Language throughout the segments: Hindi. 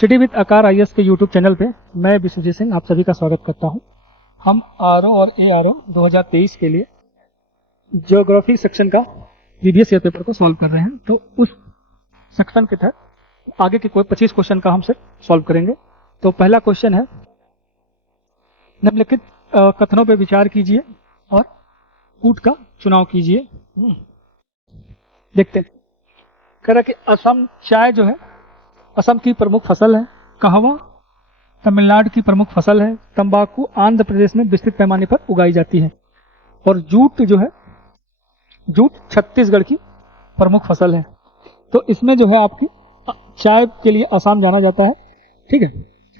स्टडी विद आकार आईएएस के यूट्यूब चैनल पे मैं विश्वजीत सिंह आप सभी का स्वागत करता हूं। हम आरओ और एआरओ 2023 के लिए ज्योग्राफी सेक्शन का प्रीवियस ईयर पेपर को सॉल्व कर रहे हैं। तो उस सेक्शन के तहत आगे के कोई 25 क्वेश्चन का हम से सॉल्व करेंगे। तो पहला क्वेश्चन है, निम्नलिखित कथनों पर विचार कीजिए और कूट का चुनाव कीजिए। देखते हैं। कह रहा कि असम चाय जो है असम की प्रमुख फसल है, कहवा तमिलनाडु की प्रमुख फसल है, तंबाकू आंध्र प्रदेश में विस्तृत पैमाने पर उगाई जाती है और जूट जो है जूट छत्तीसगढ़ की प्रमुख फसल है। तो इसमें जो है आपकी चाय के लिए असम जाना जाता है। ठीक है,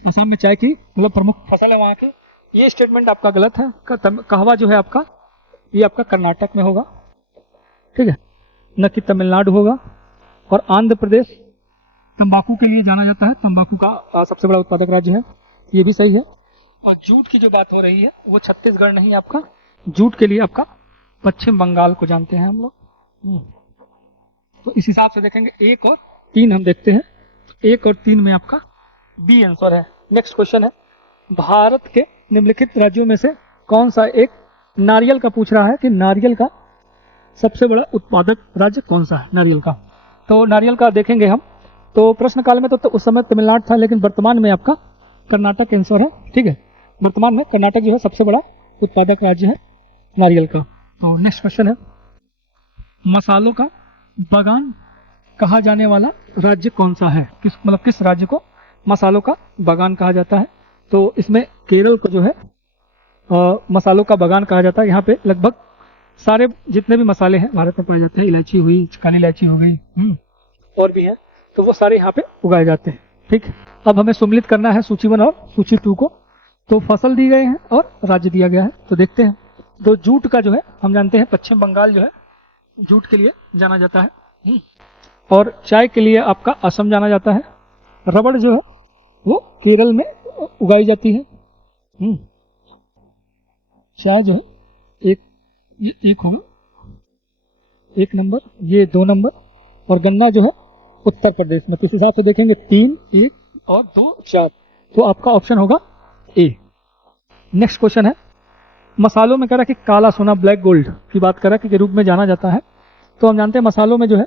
असम में चाय की मतलब प्रमुख फसल है वहाँ की। ये स्टेटमेंट आपका गलत है। कहवा जो है आपका ये आपका कर्नाटक में होगा, ठीक है, न कि तमिलनाडु होगा। और आंध्र प्रदेश तंबाकू के लिए जाना जाता है, तंबाकू का सबसे बड़ा उत्पादक राज्य है, ये भी सही है। और जूट की जो बात हो रही है वो छत्तीसगढ़ नहीं, आपका जूट के लिए आपका पश्चिम बंगाल को जानते हैं हम लोग। तो इस हिसाब से देखेंगे 1 और 3 हम देखते हैं। 1 और 3 में आपका बी आंसर है। नेक्स्ट क्वेश्चन है, भारत के निम्नलिखित राज्यों में से कौन सा एक नारियल का पूछ रहा है कि नारियल का सबसे बड़ा उत्पादक राज्य कौन सा है नारियल का। तो नारियल का देखेंगे हम। तो प्रश्न काल में तो उस समय तमिलनाडु था, लेकिन वर्तमान में आपका कर्नाटक आंसर है। ठीक है, वर्तमान में कर्नाटक जो है सबसे बड़ा उत्पादक राज्य है नारियल का। तो नेक्स्ट क्वेश्चन है, मसालों का बागान कहा जाने वाला राज्य कौन सा है। किस राज्य को मसालों का बागान कहा जाता है। तो इसमें केरल को जो है मसालों का बागान कहा जाता है। यहाँ पे लगभग सारे जितने भी मसाले हैं भारत में पाए जाते हैं, इलायची हुई, काली इलायची हो गई, और भी है, तो वो सारे यहाँ पे उगाए जाते हैं। ठीक, अब हमें सम्मिलित करना है सूची 1 और सूची 2 को। तो फसल दी गए हैं और राज्य दिया गया है। तो देखते हैं। तो जूट का जो है हम जानते हैं पश्चिम बंगाल जो है जूट के लिए जाना जाता है, और चाय के लिए आपका असम जाना जाता है। रबड़ जो है वो केरल में उगाई जाती है। चाय जो है एक होगा 1 नंबर, ये 2 नंबर, और गन्ना जो है उत्तर प्रदेश में। किस हिसाब से देखेंगे 3, 1 और 2, 4। तो आपका ऑप्शन होगा ए। नेक्स्ट क्वेश्चन है, मसालों में कह रहा है कि काला सोना ब्लैक गोल्ड की बात कर रहा है कि रूप में जाना जाता है। तो हम जानते हैं मसालों में जो है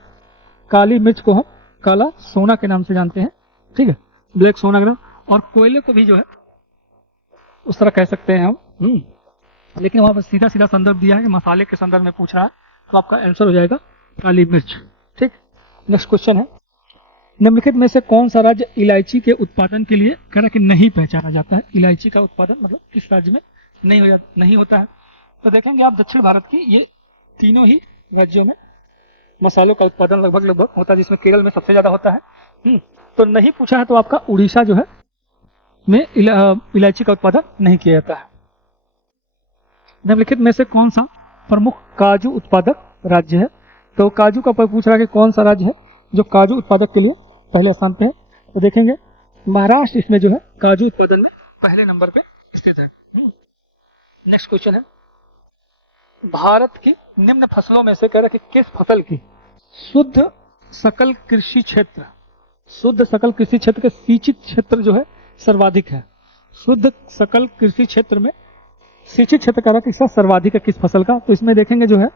काली मिर्च को हम काला सोना के नाम से जानते हैं। ठीक है, ब्लैक सोना के नाम, और कोयले को भी जो है उस तरह कह सकते हैं हम। लेकिन वहां पर सीधा सीधा संदर्भ दिया है कि मसाले के संदर्भ में पूछ रहा है, तो आपका आंसर हो जाएगा काली मिर्च। ठीक, नेक्स्ट क्वेश्चन है, निम्नलिखित में से कौन सा राज्य इलायची के उत्पादन के लिए कह रहा कि नहीं पहचाना जाता है। इलायची का उत्पादन मतलब किस राज्य में नहीं होता है। तो देखेंगे आप दक्षिण भारत की ये तीनों ही राज्यों में मसालों का उत्पादन लगभग होता है, जिसमें केरल में सबसे ज्यादा होता है। तो नहीं पूछा है तो आपका उड़ीसा जो है में इलायची का उत्पादन नहीं किया जाता है। निम्नलिखित में से कौन सा प्रमुख काजू उत्पादक राज्य है। तो काजू का पूछ रहा है कि कौन सा राज्य है जो काजू उत्पादक के लिए पहले स्थान पे है। तो देखेंगे महाराष्ट्र इसमें जो है काजू उत्पादन में पहले नंबर पे स्थित है। नेक्स्ट क्वेश्चन है, भारत की निम्न फसलों में से कह रहा है कि किस फसल की शुद्ध सकल कृषि क्षेत्र के सिंचित क्षेत्र जो है सर्वाधिक है। शुद्ध सकल कृषि क्षेत्र में सिंचित क्षेत्र कह रहा है कि सर्वाधिक है किस फसल का। तो इसमें देखेंगे जो है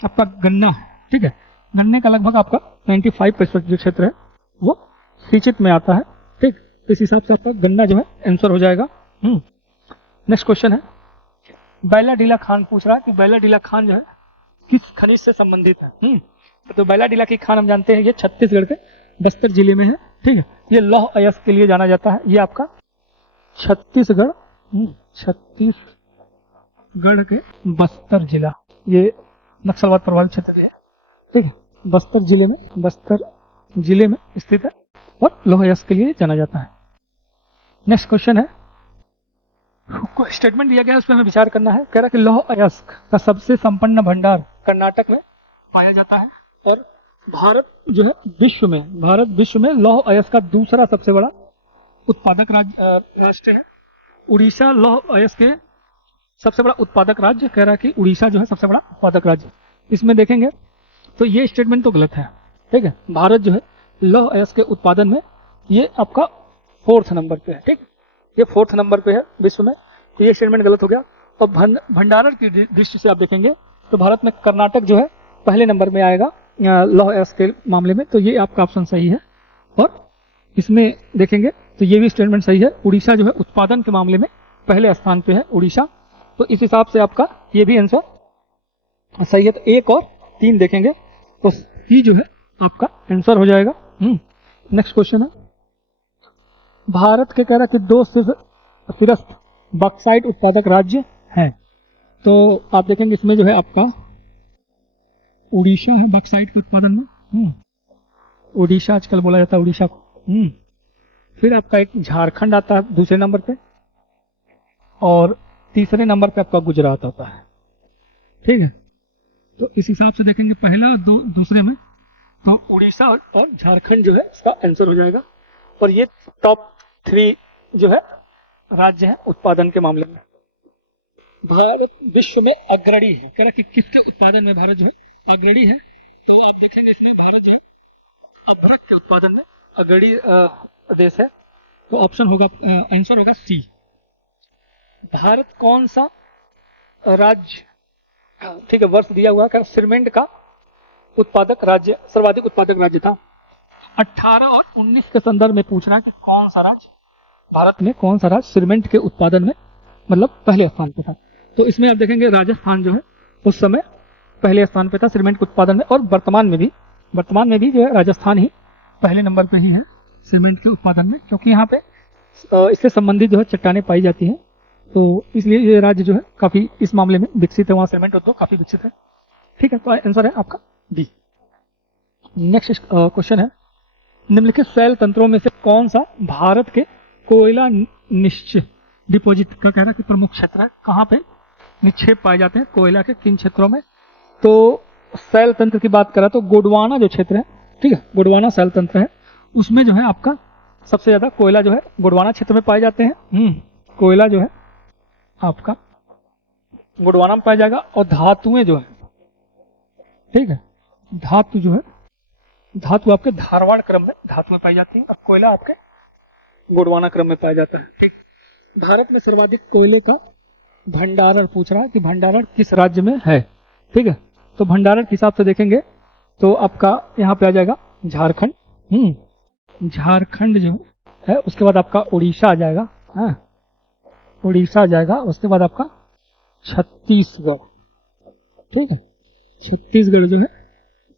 आपका गन्ना है। ठीक है, गन्ने का लगभग आपका 95% जो क्षेत्र है वो सिंचित में आता है। ठीक, तो इस हिसाब से आपका गन्ना जो है आंसर हो जाएगा। नेक्स्ट क्वेश्चन है, बैलाडीला खान पूछ रहा है कि बैलाडीला खान जो है किस खनिज से संबंधित है। तो बैलाडीला की खान हम जानते हैं ये छत्तीसगढ़ के बस्तर जिले में है। ठीक है, ये लौह अयस्क के लिए जाना जाता है। ये आपका छत्तीसगढ़ के बस्तर जिला, ये नक्सलवाद प्रभावित क्षेत्र है। ठीक है, बस्तर जिले में स्थित है और लौह अयस्क के लिए जाना जाता है। नेक्स्ट क्वेश्चन है, स्टेटमेंट दिया गया है उस पर हमें विचार करना है। कह रहा है कि लौह अयस्क का सबसे संपन्न भंडार कर्नाटक में पाया जाता है, और भारत विश्व में लौह अयस्क का दूसरा सबसे बड़ा उत्पादक राष्ट्र है। उड़ीसा लौह अयस्क के सबसे बड़ा उत्पादक राज्य कह रहा है कि उड़ीसा जो है सबसे बड़ा उत्पादक राज्य। इसमें देखेंगे तो ये स्टेटमेंट तो गलत है। ठीक है, भारत जो है लौह अयस्क के उत्पादन में ये आपका 4th नंबर पे है। ठीक, ये 4th नंबर पे है विश्व में, तो ये स्टेटमेंट गलत हो गया। और भंडारण की दृष्टि से आप देखेंगे तो भारत में कर्नाटक जो है पहले नंबर में आएगा लौह स्केल मामले में, तो ये आपका ऑप्शन सही है। और इसमें देखेंगे तो ये भी स्टेटमेंट सही है। उड़ीसा जो है उत्पादन के मामले में पहले स्थान पे है उड़ीसा, तो इस हिसाब से आपका ये भी आंसर सही है। तो 1 और 3 देखेंगे तो सी जो है आपका आंसर हो जाएगा। नेक्स्ट क्वेश्चन है, भारत के कह रहा कि 2 सिरस्थ बॉक्साइट उत्पादक राज्य हैं, तो आप देखेंगे इसमें जो है आपका उड़ीसा है बॉक्साइट के उत्पादन में, उड़ीसा आजकल बोला जाता है उड़ीसा को। फिर आपका एक झारखंड आता है दूसरे नंबर पे, और तीसरे नंबर पे आपका गुजरात आता है। ठीक है, तो इस हिसाब से देखेंगे पहला दूसरे में तो उड़ीसा और झारखंड जो है इसका आंसर हो जाएगा। और ये टॉप 3 जो है राज्य है उत्पादन के मामले में। भारत विश्व में अग्रणी है, कह रहा कि किसके उत्पादन में भारत जो है अग्रणी है, तो आप देखेंगे इसमें भारत जो है अभ्रक के उत्पादन में अग्रणी देश है, तो ऑप्शन होगा आंसर होगा सी। भारत कौन सा राज्य, ठीक है, वर्ष दिया हुआ है, सीमेंट का उत्पादक राज्य, सर्वाधिक उत्पादक राज्य था। 18 और 19 के संदर्भ में पूछ रहा है कि कौन सा राज्य, भारत में कौन सा राज्य सीमेंट के उत्पादन में मतलब पहले स्थान पे था। तो इसमें आप देखेंगे राजस्थान जो है उस समय पहले स्थान पे था सीमेंट के उत्पादन में, और वर्तमान में भी जो है राजस्थान ही पहले नंबर पे ही है सीमेंट के उत्पादन में, क्योंकि यहाँ पे इससे संबंधित जो है चट्टानें पाई जाती हैं, तो इसलिए ये राज्य जो है काफी इस मामले में विकसित है, वहाँ सीमेंट उद्योग काफी विकसित है। ठीक है, तो आंसर है आपका डी। नेक्स्ट क्वेश्चन है, निम्नलिखित शैल तंत्रों में से कौन सा भारत के कोयला निश्चित डिपॉजिट का कह रहा है कि प्रमुख क्षेत्र है, कहाँ पे निक्षेप पाए जाते हैं कोयला के किन क्षेत्रों में। तो शैल तंत्र की बात करा तो गोंडवाना जो क्षेत्र है, ठीक है, गोंडवाना शैल तंत्र है, उसमें जो है आपका सबसे ज्यादा कोयला जो है गोंडवाना क्षेत्र में पाए जाते हैं। कोयला जो है आपका गोंडवाना में पाया जाएगा। और धातुएं जो है, ठीक है, धातु जो है धातु आपके धारवाड़ क्रम में धातुएं पाई जाती हैं, और कोयला आपके गोंडवाना क्रम में पाया जाता है। ठीक, भारत में सर्वाधिक कोयले का भंडारण पूछ रहा है कि भंडारण किस राज्य में है। ठीक है, तो भंडारण के हिसाब से देखेंगे तो आपका यहाँ पे आ जाएगा झारखंड, झारखंड जो है, उसके बाद आपका उड़ीसा आ जाएगा, उड़ीसा आ जाएगा, उसके बाद आपका छत्तीसगढ़। ठीक है, छत्तीसगढ़ जो है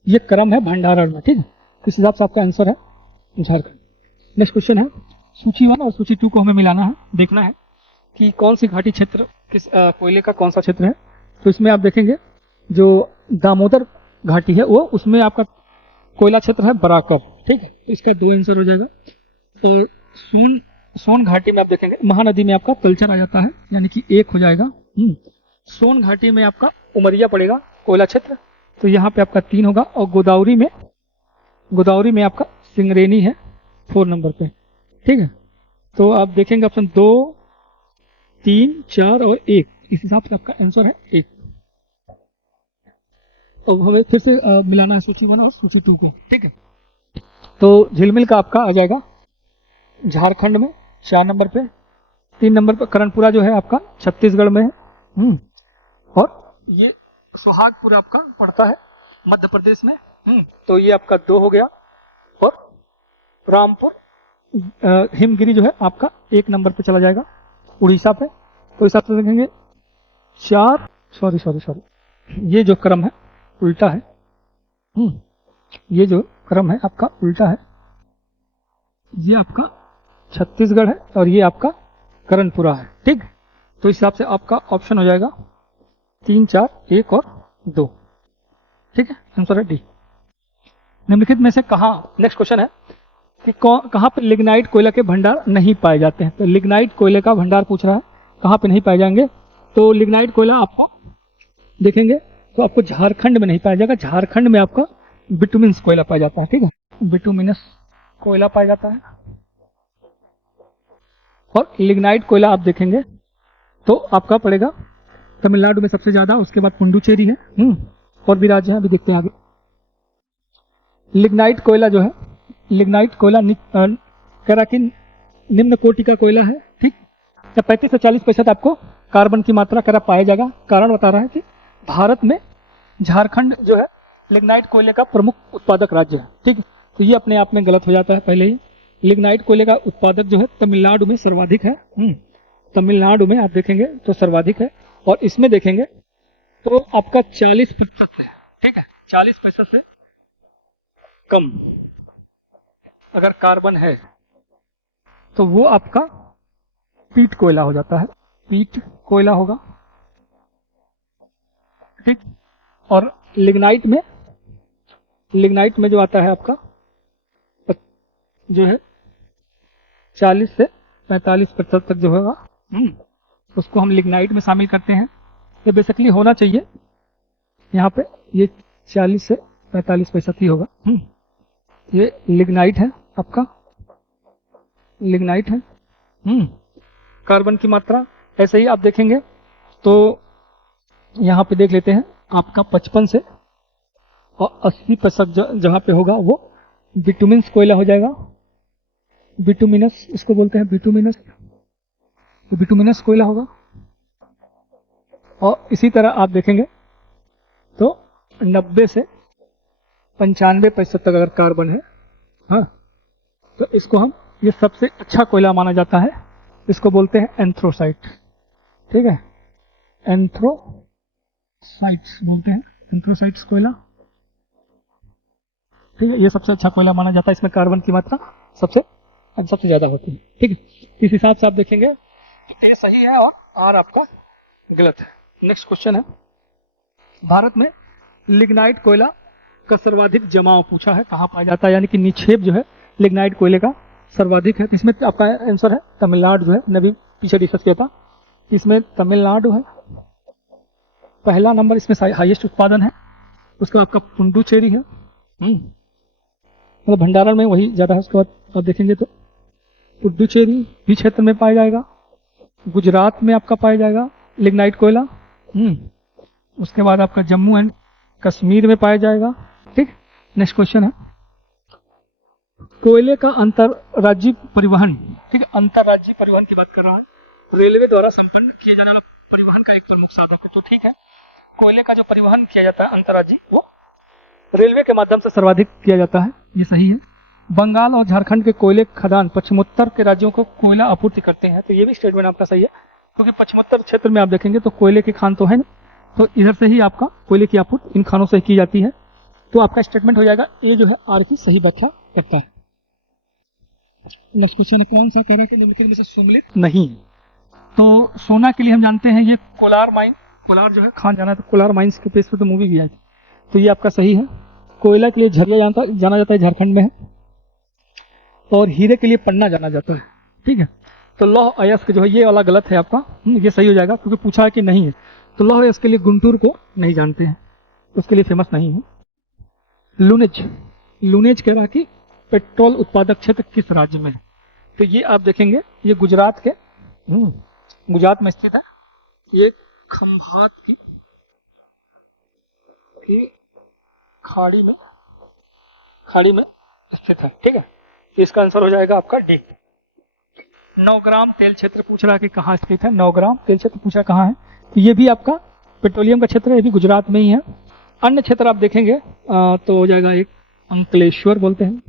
ये क्रम है भंडारण में। ठीक है, इस हिसाब से आपका आंसर है झारखंड। नेक्स्ट क्वेश्चन है, सूची 1 और सूची 2 को हमें मिलाना है, देखना है कि कौन सी घाटी क्षेत्र किस कोयले का कौन सा क्षेत्र है। तो इसमें आप देखेंगे जो दामोदर घाटी है वो, उसमें आपका कोयला क्षेत्र है बराकर। ठीक है, तो इसका 2 आंसर हो जाएगा। तो सोन घाटी में आप देखेंगे महानदी में आपका तलचर आ जाता है, यानी कि 1 हो जाएगा। सोन घाटी में आपका उमरिया पड़ेगा कोयला क्षेत्र, तो यहाँ पे आपका 3 होगा। और गोदावरी में आपका सिंगरेनी है 4 नंबर पे। ठीक है, तो आप देखेंगे ऑप्शन 2, 3, 4 और 1, इस हिसाब से आपका आंसर है 1। तो हमें फिर से मिलाना है सूची 1 और सूची 2 को। ठीक है, तो झिलमिल का आपका आ जाएगा झारखंड में 4 नंबर पे, 3 नंबर पे करणपुरा जो है आपका छत्तीसगढ़ में है, और ये सुहागपुर आपका पड़ता है मध्य प्रदेश में, तो ये आपका 2 हो गया। और रामपुर हिमगिरी जो है आपका 1 नंबर पे चला जाएगा उड़ीसा पे। तो इस हिसाब से देखेंगे 4, सॉरी ये जो क्रम है उल्टा है, ये जो क्रम है आपका उल्टा है, ये आपका छत्तीसगढ़ है और ये आपका करणपुरा है। ठीक, तो इस हिसाब से आपका ऑप्शन हो जाएगा 3, 4, 1 और 2। ठीक है, आंसर है डी। निम्नलिखित में से कहाँ, नेक्स्ट क्वेश्चन है कि कहाँ पे लिग्नाइट कोयला के भंडार नहीं पाए जाते हैं। तो लिग्नाइट कोयले का भंडार पूछ रहा है, कहाँ पे नहीं पाए जाएंगे। तो लिग्नाइट कोयला आपको देखेंगे तो आपको झारखंड में नहीं पाया जाएगा, झारखंड में आपका बिटुमिनस कोयला पाया जाता है। ठीक है, बिटुमिनस कोयला पाया जाता है। और लिग्नाइट कोयला आप देखेंगे तो आपका पड़ेगा तमिलनाडु में सबसे ज्यादा, उसके बाद पुंडुचेरी है, और भी राज्य है, अभी देखते हैं आगे। लिग्नाइट कोयला जो है, लिग्नाइट कोयला कह रहा कि निम्न कोटि का कोयला है, ठीक। या 35 से 40% आपको कार्बन की मात्रा करा पाया जाएगा। कारण बता रहा है कि भारत में झारखंड जो है लिग्नाइट कोयले का प्रमुख उत्पादक राज्य है, ठीक है। तो ये अपने आप में गलत हो जाता है पहले ही। लिग्नाइट कोयले का उत्पादक जो है तमिलनाडु में सर्वाधिक है। तमिलनाडु में आप देखेंगे तो सर्वाधिक है, और इसमें देखेंगे तो आपका 40% से, ठीक है, 40% से कम अगर कार्बन है तो वो आपका पीट कोयला हो जाता है, पीट कोयला होगा, ठीक। और लिग्नाइट में जो आता है आपका जो है 40 से 45% तक जो होगा, उसको हम लिग्नाइट में शामिल करते हैं। ये बेसिकली होना चाहिए यहाँ पे, ये 40 से 45% ही होगा। ये लिग्नाइट है आपका, लिग्नाइट है। कार्बन की मात्रा ऐसे ही आप देखेंगे तो यहाँ पे देख लेते हैं आपका 55 से और 80% जहाँ पे होगा वो बिटुमिनस कोयला हो जाएगा। बिटुमिनस इसको बोलते हैं, बिटुमिनस कोयला होगा। और इसी तरह आप देखेंगे तो 90 से 95% तक अगर कार्बन है, हाँ, तो इसको हम, ये सबसे अच्छा कोयला माना जाता है, इसको बोलते हैं एंथ्रोसाइट, ठीक है, एंथ्रोसाइट्स बोलते हैं, एंथ्रोसाइट्स कोयला, ठीक है। ये सबसे अच्छा कोयला माना जाता है, इसमें कार्बन की मात्रा सबसे ज्यादा होती है, ठीक है। इस हिसाब से आप देखेंगे तो ए सही है और आर आपका गलत है। नेक्स्ट क्वेश्चन है, भारत में लिग्नाइट कोयला का सर्वाधिक जमाव पूछा है, कहाँ पाया जाता है, यानी कि निक्षेप जो है लिग्नाइट कोयले का सर्वाधिक है। इसमें आपका आंसर है तमिलनाडु जो है, मैं भी पीछे डिस्कस किया था, इसमें तमिलनाडु है पहला नंबर, इसमें हाईएस्ट उत्पादन है। उसका आपका पुडुचेरी है, मतलब भंडारण में वही ज्यादा है। उसके बाद आप देखेंगे तो पुडुचेरी भी क्षेत्र में पाया जाएगा, गुजरात में आपका पाया जाएगा लिग्नाइट कोयला। उसके बाद आपका जम्मू एंड कश्मीर में पाया जाएगा, ठीक। नेक्स्ट क्वेश्चन है, कोयले का अंतरराज्यीय परिवहन, ठीक है, अंतरराज्यीय परिवहन की बात कर रहा है, रेलवे द्वारा संपन्न किया जाने वाला परिवहन का एक प्रमुख साधन है। तो ठीक है, कोयले का जो परिवहन किया जाता है अंतरराज्यीय, वो रेलवे के माध्यम से सर्वाधिक किया जाता है, ये सही है। बंगाल और झारखंड के कोयले खदान पश्चिमोत्तर के राज्यों को कोयला आपूर्ति करते हैं, तो ये भी स्टेटमेंट आपका सही है, क्योंकि पश्चिमोत्तर क्षेत्र में आप देखेंगे तो कोयले की खान तो है ना, तो इधर से ही आपका कोयले की आपूर्ति इन खानों से की जाती है। तो आपका स्टेटमेंट हो जाएगा ए जो है आर की सही व्याख्या करता है। नेक्स्ट क्वेश्चन, कौन सा तरह के निम्नलिखित में से सुमेलित नहीं? तो सोना के लिए हम जानते हैं ये कोलार माइन, कोलार जो है खान जाना, तो कोलार माइंस के पेज पे तो मूवी भी आई, तो ये आपका सही है। कोयला के लिए झरिया जाना जाता है, झारखंड में है। और हीरे के लिए पन्ना जाना जाता है, ठीक है। तो लौह अयस्क जो है ये वाला गलत है आपका, ये सही हो जाएगा, क्योंकि पूछा है कि नहीं है। तो लौह अयस्क के लिए गुंटूर को नहीं जानते हैं, उसके लिए फेमस नहीं है। लुनेज कह रहा कि पेट्रोल उत्पादक क्षेत्र किस राज्य में है, तो ये आप देखेंगे ये गुजरात में स्थित है। ये खंभात की खाड़ी में स्थित है, ठीक है। तो इसका आंसर हो जाएगा आपका डी। 9 ग्राम तेल क्षेत्र पूछ रहा है कि कहाँ स्थित है, 9 ग्राम तेल क्षेत्र पूछा कहाँ है, तो ये भी आपका पेट्रोलियम का क्षेत्र है, ये भी गुजरात में ही है। अन्य क्षेत्र आप देखेंगे तो हो जाएगा एक अंकलेश्वर बोलते हैं,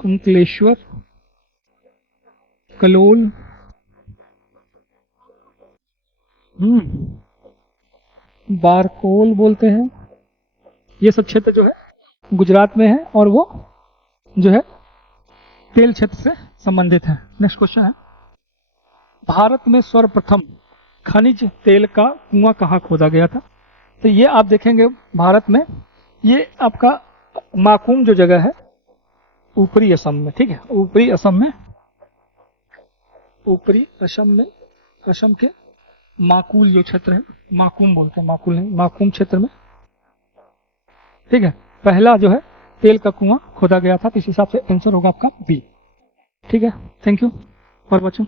अंकलेश्वर, कलोल, बारकोल बोलते हैं। ये सब क्षेत्र जो है गुजरात में है और वो जो है तेल क्षेत्र से संबंधित है। नेक्स्ट क्वेश्चन है, भारत में सर्वप्रथम खनिज तेल का कुआं कहाँ खोदा गया था? तो ये आप देखेंगे भारत में, ये आपका माकूम जो जगह है ऊपरी असम में, ठीक है, ऊपरी असम में असम के माकुल जो क्षेत्र है, माकूम बोलते हैं, माकुल नहीं, माकूम क्षेत्र में, ठीक है, पहला जो है तेल का कुआं खोदा गया था। तो इस हिसाब से आंसर होगा आपका बी, ठीक है। Thank you for watching.